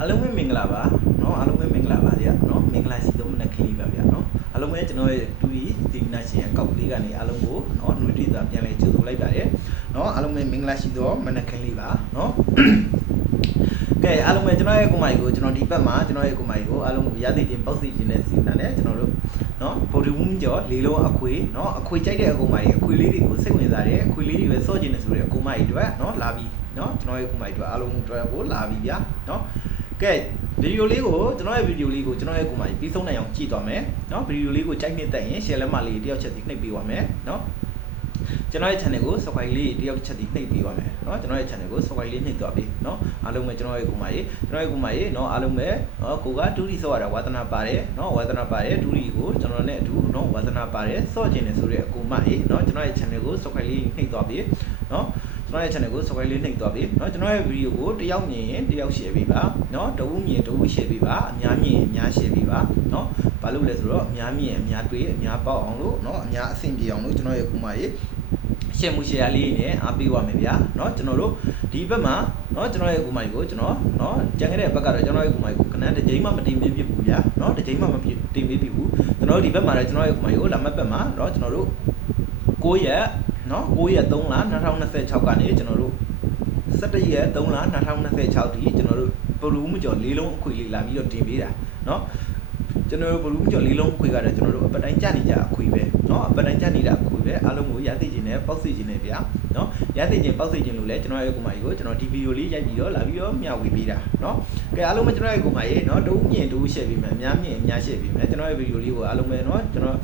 အားလုံးပဲမင်္ဂလာပါเนาะအားလုံးပဲမင်္ဂလာပါဗျာเนาะမင်္ဂလာရှိသောမနက်ခင်းလေးပါဗျာเนาะအားလုံးပဲကျွန်တော်ရဲ့တူရီဒီနာရှင်အကောက်လေးကနေအားလုံးကိုเนาะနှွေးထွေးစွာပြန်လဲကြိုဆိုလိုက်ပါတယ်เนาะအားလုံးပဲမင်္ဂလာရှိသောမနက်ခင်းလေးပါเนาะကဲအားလုံးပဲကျွန်တော်ရဲ့ကိုမိုင်ကိုကျွန်တော်ဒီဘက်မှာကျွန်တော်ရဲ့ကိုမိုင်ကိုအားလုံးကိုရသည်ချင်းပေါက်စီခြင်းနဲ့စီနာနဲ့ကျွန်တော်တို့เนาะဗိုလ်ဒူးမှုကျော်လေးလုံးအခွေเนาะအခွေကြိုက်တဲ့အကူမိုင်အခွေလေးတွေကိုစိတ်ဝင်စားတယ်အခွေလေးတွေပဲစော့ခြင်းနဲ့ဆိုတဲ့အကူမိုင်တွေเนาะလာပြီเนาะကျွန်တော်ရဲ့ကိုမိုင်တွေအားလုံးတွေကိုလာပြီဗျာเนาะကဲဗီဒီယိုလေးကိုကျွန်တော်ရဲ့ဗီဒီယိုလေးကိုကျွန်တော်ရဲ့ကိုမိုင်ပြီးဆုံးနိုင်အောင်ကြည့်သွားမယ်เนาะဗီဒီယိုလေးကိုကြိုက်နေတဲ့ရင် share လက်မလေးတယောက်ချက်စီနှိပ်ပေးပါမယ်เนาะကျွန်တော်ရဲ့ channel ကို subscribe လေးတယောက်ချက်စီနှိပ်ပေးပါမယ်เนาะကျွန်တော်ရဲ့ channel ကို subscribe လေးနှိပ်သွားပြီเนาะအားလုံးပဲကျွန်တော်ရဲ့ကိုမိုင်เนาะအားလုံးပဲเนาะကိုကတူရီဆော့ရတာဝါသနာပါတယ်เนาะဝါသနာပါတယ်တူရီကိုကျွန်တော်နဲ့အတူเนาะဝါသနာပါတယ်ဆော့ခြင်းနဲ့ဆိုတဲ့အကူမိုင်เนาะကျွန်တော်ရဲ့ channel ကို subscribe လေးနှိပ်သွားပြီเนาะကျွန်တော်ရဲ့ channel ကို subscribe လေးနှိပ်သွားပြီเนาะကျွန်တော်ရဲ့ video ကိုတယောက်မြင်ရင်တယောက် share ပေးပါเนาะတဝူးမြင်တဝူး share ပေးပါအများမြင်အများ share ပေးပါเนาะဘာလို့လဲဆိုတော့အများမြင်အများတွေ့အများပေါက်အောင်လို့เนาะအများအဆင်ပြေအောင်လို့ကျွန်တော်ရဲ့ကူမကြီးရှယ်မှုရှယ်လေးနဲ့အားပေးပါမယ်ဗျာเนาะကျွန်တော်တို့ဒီဘက်မှာเนาะကျွန်တော်ရဲ့ကူမကြီးကိုကျွန်တော်เนาะကြံခဲ့တဲ့ဘက်ကတော့ကျွန်တော်ရဲ့ကူမကြီးကိုခဏတစ်ချိန်မှမတင်ပေးပြဘူးဗျာเนาะတစ်ချိန်မှမတင်ပေးပြဘူးကျွန်တော်တို့ဒီဘက်မှာလည်းကျွန်တော်ရဲ့ကူမကြီးကိုလာမက်ဘက်မှာเนาะကျွန်တော်တို့9ရက်เนาะ9ရက်3လ2026ကနေကျွန်တော်တို့17ရက်3လ2026ဒီကျွန်တော်တို့ဘလူးမကျော်လေးလုံးအခွေလေးလာပြီးတော့တင်ပေးတာเนาะကျွန်တော်တို့ဘလူးကျော်လေးလုံးအခွေကတော့ကျွန်တော်တို့အပတ်တိုင်းကြနေကြအခွေပဲเนาะအပတ်တိုင်းကြနေတာအခွေပဲအားလုံးကိုရသိခြင်းနဲ့ပေါက်စီခြင်းနဲ့ဗျာเนาะရသိခြင်းပေါက်စီခြင်းလို့လဲကျွန်တော်ရဲ့ကိုမကြီးကိုကျွန်တော်ဒီဗီဒီယိုလေးရိုက်ပြီးတော့လာပြီးတော့မျှဝေပေးတာเนาะကဲအားလုံးပဲကျွန်တော်ရဲ့ကိုမကြီးเนาะတူမြင်တူရှယ်ပေးမယ်အများမြင်အများရှယ်ပေးမယ်ကျွန်တော်ရဲ့ဗီဒီယိုလေးကိုအားလုံးပဲเนาะကျွန်တော်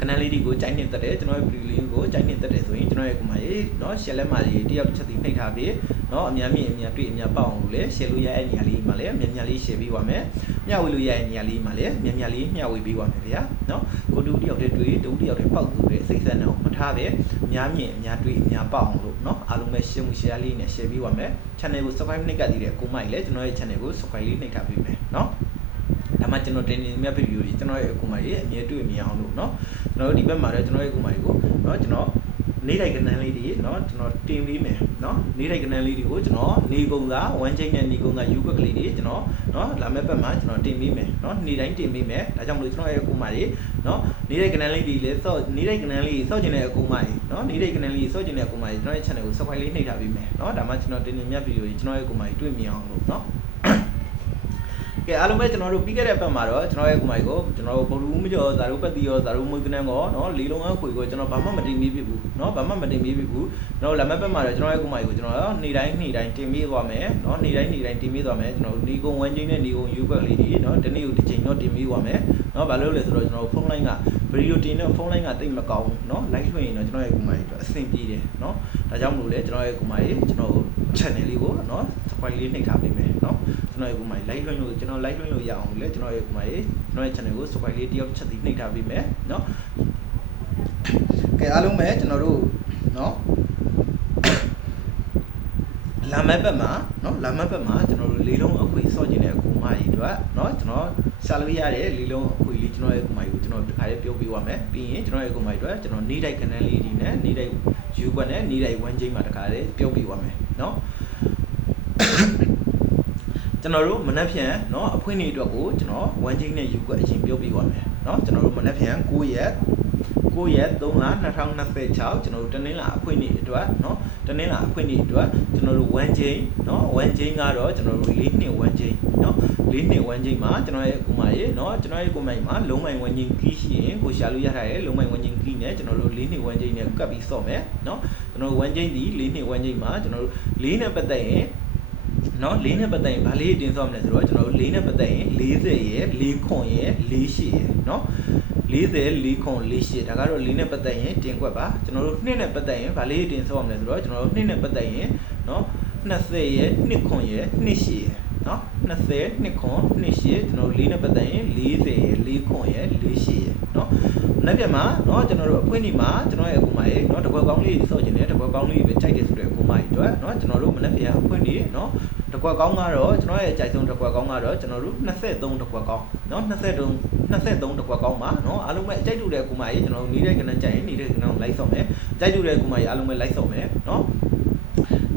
ကနလေးတွေကိုကြိုက်နေတတ်တယ်ကျွန်တော်ရဲ့ဗီဒီယိုလေးကိုကြိုက်နေတတ်တယ်ဆိုရင်ကျွန်တော်ရဲ့ကိုမကြီးเนาะ share လက်မလေးတယောက်ချက်စီနှိပ်ထားပြီးเนาะအများမြင်အများတွေ့အများပေါက်အောင်လို့လဲ share လို့ရတဲ့နေရာလေးမှာလဲမြန်မြန်လေး share ပေးပါမယ်မျှဝေလို့ရတဲ့နေရာလေးမှာလဲမြန်မြန်လေးမျှဝေပေးပါမယ်ဗျာเนาะကိုတူတယောက်တည်းတွေ့တူတယောက်တည်းပေါက်သူတဲ့စိတ်ဆက်နေအောင်မထားပဲအများမြင်အများတွေ့အများပေါက်အောင်လို့เนาะအားလုံးပဲ share မှု share လေးနဲ့ share ပေးပါမယ် channel ကို subscribe နှိပ်ကတည်တဲ့ကိုမိုက်လဲကျွန်တော်ရဲ့ channel ကို subscribe လေးနှိပ်ထားပေးမယ်เนาะဒါမှကျွန်တော်တင်နေမြတ်ဗီဒီယိုကြီးကျွန်တော်ရဲ့အကူမကြီးအမြဲတွေ့မြင်အောင်လို့เนาะကျွန်တော်တို့ဒီဘက်မှာလည်းကျွန်တော်ရဲ့အကူမကြီးကိုเนาะကျွန်တော်နေတိုက်ကနန်းလေးတွေเนาะကျွန်တော်တင်ပေးမယ်เนาะနေတိုက်ကနန်းလေးတွေကိုကျွန်တော်နေကုန်က1ချိန်နဲ့နေကုန်ကယူကွက်ကလေးတွေကျွန်တော်เนาะလာမဲ့ဘက်မှာကျွန်တော်တင်ပေးမယ်เนาะနေတိုင်းတင်ပေးမယ်ဒါကြောင့်မလို့ကျွန်တော်ရဲ့အကူမကြီးเนาะနေတိုက်ကနန်းလေးတွေလည်းစော့နေတိုက်ကနန်းလေးစော့ကျင်တဲ့အကူမကြီးเนาะနေတိုက်ကနန်းလေးစော့ကျင်တဲ့အကူမကြီးကျွန်တော်ရဲ့ channel ကို subscribe လေးနှိပ်ထားပေးမယ်เนาะဒါမှကျွန်တော်တင်နေမြတ်ဗီဒီယိုကြီးကျွန်တော်ရဲ့အကူမကြီးတွေ့မြင်အောင်လို့เนาะကဲအားလုံးပဲကျွန်တော်တို့ပြီးခဲ့တဲ့ဘက်မှာတော့ကျွန်တော်ရဲ့ကိုမိုင်ကိုကျွန်တော်တို့ဘလူးမကျော်ဇာရုပ်ပတ်တီရောဇာရုပ်မွေးကနန်းကောเนาะလေးလုံးအခွေကိုကျွန်တော်ဘာမှမတင်ပေးပြဘူးเนาะဘာမှမတင်ပေးပြဘူးကျွန်တော်လက်မက်ဘက်မှာတော့ကျွန်တော်ရဲ့ကိုမိုင်ကိုကျွန်တော်နေတိုင်းတင်ပေးသွားမယ်เนาะနေတိုင်းတင်ပေးသွားမယ်ကျွန်တော်ဒီကုံဝန်းချင်းနဲ့ဒီကုံယူဘက်လေးတွေเนาะဒီနေ့ကိုဒီချိန်တော့တင်ပေးသွားမယ်เนาะဘာလို့လဲဆိုတော့ကျွန်တော်ဖုန်းလိုင်းကဗီဒီယိုတင်တဲ့ဖုန်းလိုင်းကတိတ်မကောင်းเนาะ live လွှင့်ရင်တော့ကျွန်တော်ရဲ့ကိုမိုင်အတွက်အဆင်ပြေတယ်เนาะဒါကြောင့်မလို့လေကျွန်တော်ရဲ့ကိုမိုင်ကျွန်တော် channel လေးကိုเนาะ subscribe လေးနှိပ်ထားပေးမယ်เนาะကျွန်တော်ရဲ့ကိုမိုင် live လွှင့်လို့ကျွန်တော် live လွှင့်လို့ရအောင်လေကျွန်တော်ရဲ့ကိုမိုင်ကျွန်တော်ရဲ့ channel ကို subscribe လေးတယောက်ချက်စီနှိပ်ထားပေးမယ်เนาะကဲအားလုံးပဲကျွန်တော်တို့เนาะလာမက်ဘက်မှာเนาะလာမက်ဘက်မှာကျွန်တော်တို့လေးလုံးအခွေစော့ခြင်းတဲ့အကူမကြီးတို့เนาะကျွန်တော်ရှာလို့ရတဲ့လေးလုံးအခွေလေးကျွန်တော်ရဲ့အကူမကြီးကိုကျွန်တော်ဒီခါလေးပြောပြပါမယ်ပြီးရင်ကျွန်တော်ရဲ့အကူမကြီးတို့ကျွန်တော်နေတိုက်ကနန်းလေးဒီနဲ့နေတိုက်ယူကွက်နဲ့နေတိုက်ဝမ်းချင်းမှာတခါလေးပြောပြပါမယ်เนาะကျွန်တော်တို့မနက်ဖြန်เนาะအဖွင့်နေအတွက်ကိုကျွန်တော်ဝမ်းချင်းနဲ့ယူကွက်အရင်ပြောပြပါမယ်เนาะကျွန်တော်တို့မနက်ဖြန်9ရက်3လ2026ကျွန်တော်တို့တနင်္လာအဖွင့်နေအတွက်เนาะတနင်္လာအဖွင့်နေအတွက်ကျွန်တော်တို့1ချိန်เนาะ1ချိန်ကတော့ကျွန်တော်တို့4နှစ်1ချိန်เนาะ4နှစ်1ချိန်မှာကျွန်တော်ရဲ့ကိုမရေเนาะကျွန်တော်ရဲ့ကိုမိုင်မှာလုံးမိုင်1ချိန်ကီးရှိရင်ကိုရှာလို့ရထားတဲ့လုံးမိုင်1ချိန်ကီးနဲ့ကျွန်တော်တို့4နှစ်1ချိန်နဲ့ကပ်ပြီးစော့မယ်เนาะကျွန်တော်တို့1ချိန်ဒီ4နှစ်1ချိန်မှာကျွန်တော်တို့4နဲ့ပတ်သက်ရင်เนาะ4နဲ့ပတ်သက်ရင်ဗာလေးတင်စော့မလဲဆိုတော့ကျွန်တော်တို့4နဲ့ပတ်သက်ရင်40ရယ်4ခွန်ရယ်48ရယ်เนาะ40 4ခွန်48ဒါကတော့4နဲ့ပတ်သက်ရင်တင်ခွက်ပါကျွန်တော်တို့2နဲ့ပတ်သက်ရင်ဗာလေးတင်စော့မလဲဆိုတော့ကျွန်တော်တို့2နဲ့ပတ်သက်ရင်เนาะ20ရယ်2ခွန်ရယ်28ရယ်เนาะ20 2ခွန်28ကျွန်တော်တို့4နဲ့ပတ်သက်ရင်40ရယ်4ခွန်ရယ်48ရယ်เนาะနောက်ပြန်မှာเนาะကျွန်တော်တို့အဖွင့်ဒီမှာကျွန်တော်ရဲ့အကူမရေเนาะတကွက်ကောင်းလေးစော့ခြင်းနဲ့တကွက်ကောင်းလေးပဲကြိုက်တယ်ဆိုတဲ့အကူမရေအတွက်เนาะကျွန်တော်တို့မနေ့ပြန်အဖွင့်ဒီเนาะတကွက်ကောင်းကတော့ကျွန်တော်ရဲ့အကြိုက်ဆုံးတကွက်ကောင်းကတော့ကျွန်တော်တို့23တကွက်ကောင်းเนาะ23တကွက်ကောင်းမှာเนาะအားလုံးပဲအကြိုက်တူတဲ့အကူမရေကျွန်တော်တို့နေတဲ့ကနန်းကြိုက်ရင်နေတဲ့ကနန်းကိုလိုက်ဆောင်မယ်ကြိုက်တူတဲ့အကူမရေအားလုံးပဲလိုက်ဆောင်မယ်เนาะ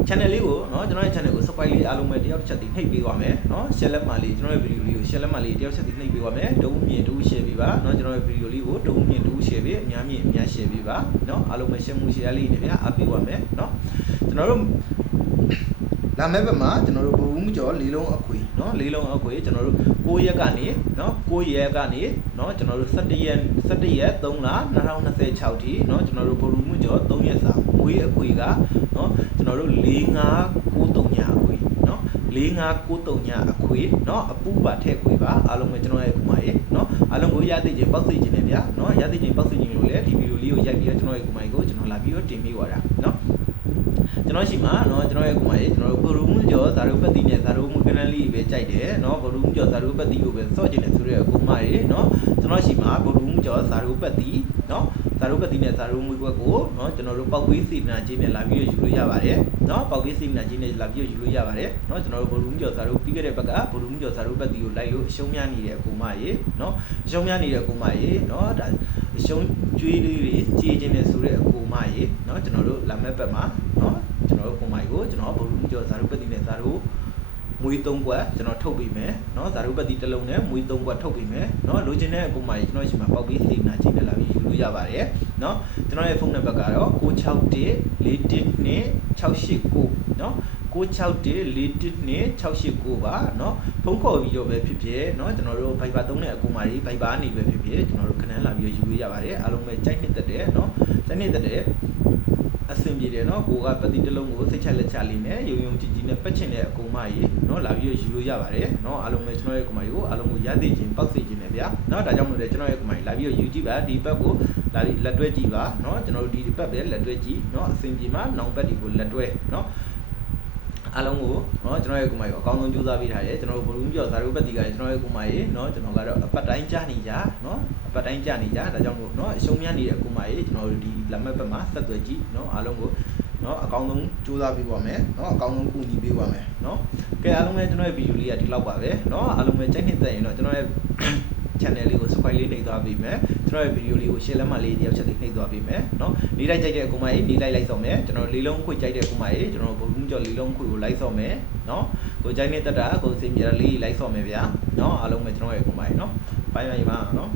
ချ channel လေးကိုเนาะကျွန်တော်ရဲ့ channel ကို subscribe လေးအားလုံးပဲတယောက်တစ်ချက်တည်းနှိပ်ပေးပါမယ်เนาะ share လက်မှလေးကျွန်တော်ရဲ့ video လေးကို share လက်မှလေးတယောက်တစ်ချက်တည်းနှိပ်ပေးပါမယ်ဒုံမြင်ဒု share ပေးပါเนาะကျွန်တော်ရဲ့ video လေးကိုဒုံမြင်ဒု share ပေးအများမြင်အများ share ပေးပါเนาะအားလုံးပဲ share မှု share လေးနေဗျာအားပေးပါမယ်เนาะကျွန်တော်တို့လာမယ့်ဘက်မှာကျွန်တော်တို့ဘုံမှုကျော်လေးလုံးအခွေเนาะလေးလုံးအခွေကျွန်တော်တို့9ရက်ကနေเนาะ9ရက်ကနေเนาะကျွန်တော်တို့17ရက်3လ2026ထိเนาะကျွန်တော်တို့ဘုံမှုကျော်3ရက်စာမွေးအခွေကเนาะကျွန်တော်တို့4593ညအခွေเนาะ4593ညအခွေเนาะအပူပါထည့်ခွေပါအားလုံးပဲကျွန်တော်ရဲ့ကူမရေเนาะအားလုံးကိုရသိချင်းပေါက်သိချင်းနဲ့ဗျာเนาะရသိချင်းပေါက်သိချင်းလို့လေဒီဗီဒီယိုလေးကိုရိုက်ပြီးတော့ကျွန်တော်ရဲ့ကူမရေကိုကျွန်တော်လာပြီးတော့တင်ပေးသွားတာเนาะကျွန်တော်ရှိမှာเนาะကျွန်တော်ရဲ့ကူမရေကျွန်တော်တို့ဘုံမှုကျော်ဇာရုပ်ပတ်တိနဲ့ဇာရုပ်မှုကနလေးပဲကြိုက်တယ်เนาะဘုံမှုကျော်ဇာရုပ်ပတ်တိကိုပဲစော့ကျင်တယ်ဆိုတဲ့ကူမရေเนาะကျွန်တော်ရှိမှာဘုံမှုကျော်ဇာရုပ်ပတ်တိเนาะဇာရုပ်ပတ်တိနဲ့ဇာရုပ်မှုကွက်ကိုเนาะကျွန်တော်တို့ပောက်ကွေးစီနာချင်းနဲ့လာပြီးတော့ယူလို့ရပါတယ်เนาะပောက်ကွေးစီနာချင်းနဲ့လာပြီးတော့ယူလို့ရပါတယ်เนาะကျွန်တော်တို့ဘုံမှုကျော်ဇာရုပ်ပြီးခဲ့တဲ့ဘက်ကဘုံမှုကျော်ဇာရုပ်ပတ်တိကိုလိုက်လို့အရှုံးများနေတဲ့ကူမရေเนาะအရှုံးများနေတဲ့ကူမရေเนาะဒါအရှုံးကျွေးလေးတွေကြေးချင်းနဲ့ဆိုတဲ့ကူမရေเนาะကျွန်တော်တို့လာမဲ့ဘက်မှာเนาะကျွန်တော်တို့ကူမရေကိုကျွန်တော်ဘုံမှုကျော်ဇာရုပ်ပတ်တိနဲ့ဇာရုပ်မွေး3ကွက်ကျွန်တော်ထုတ်ပေးမယ်เนาะဇာရုပ်ပတ်တိတစ်လုံးနဲ့မွေး3ကွက်ထုတ်ပေးမယ်เนาะလိုချင်တဲ့အကူမကြီးကျွန်တော်ရှိမှာပေါက်ပြီးစိတ်နာချင်းနဲ့လာပြီးယူလို့ရပါတယ်เนาะကျွန်တော်ရဲ့ဖုန်းနံပါတ်ကတော့961412689689เนาะ96141268ပါเนาะဖုန်းခေါ်ပြီးတော့ပဲဖြစ်ဖြစ်เนาะကျွန်တော်တို့ Viber သုံးတဲ့အကူမကြီး Viber အနေပဲဖြစ်ဖြစ်ကျွန်တော်တို့ခဏလာပြီးယူလို့ရပါတယ်အားလုံးပဲကြိုက်နှစ်သက်တယ်เนาะကြိုက်နှစ်သက်တယ်အဆင်ပြေတယ်เนาะကိုကပတိတစ်လုံးကိုစိတ်ချလက်ချလေးနဲ့ယုံယုံကြည်ကြည်နဲ့ပတ်ချင်တဲ့အကူမကြီးเนาะလာပြီးယူလို့ရပါတယ်เนาะအားလုံးပဲကျွန်တော်ရဲ့အကူမကြီးကိုအားလုံးကိုရသိချင်းပောက်သိချင်းနဲ့ဗျာเนาะဒါကြောင့်မို့လဲကျွန်တော်ရဲ့အကူမကြီးလာပြီးယူကြည့်ပါဒီဘက်ကိုလာပြီးလက်တွဲကြည့်ပါเนาะကျွန်တော်တို့ဒီဘက်ပဲလက်တွဲကြည့်เนาะအဆင်ပြေမှာနောင်ဘက်ဒီကိုလက်တွဲเนาะအားလုံးကိုเนาะကျွန်တော်ရဲ့ကူမကြီးကိုအကောင်းဆုံးကြိုးစားပေးထားတယ်ကျွန်တော်တို့ဘလူးပြောဇာရုပ်ပတ်တီကလည်းကျွန်တော်ရဲ့ကူမကြီးเนาะကျွန်တော်ကတော့အပတ်တိုင်းကြာနေကြเนาะအပတ်တိုင်းကြာနေကြဒါကြောင့်မို့เนาะအရှုံးများနေတဲ့ကူမကြီးကျွန်တော်တို့ဒီလက်မှတ်ဘက်မှာဆက်သွယ်ကြည့်เนาะအားလုံးကိုเนาะအကောင်းဆုံးကြိုးစားပေးပါမယ်เนาะအကောင်းဆုံးကူညီပေးပါမယ်เนาะကဲအားလုံးပဲကျွန်တော်ရဲ့ဗီဒီယိုလေးကဒီလောက်ပါပဲเนาะအားလုံးပဲကြိုက်နှစ်သက်ရင်တော့ကျွန်တော်ရဲ့ channel လေးကို subscribe လေးနှိပ်သွားပေးမယ်ကျွန်တော်ရဲ့ video လေးကို share လက်မှတ်လေးတယောက်ချက်လေးနှိပ်သွားပေးမယ်เนาะလေးလိုက်ကြိုက်တဲ့အကူမကြီးလေးလိုက်ဆောင်မယ်ကျွန်တော်လေးလုံးခွေကြိုက်တဲ့အကူမကြီးကျွန်တော်ဘုံမှုကျော်လေးလုံးခွေကိုလိုက်ဆောင်မယ်เนาะကိုကြိုက်နေတတ်တာကိုစင်ပြလေးလိုက်ဆောင်မယ်ဗျာเนาะအားလုံးပဲကျွန်တော်ရဲ့အကူမကြီးเนาะဘိုင်ဘိုင်ပါเนาะ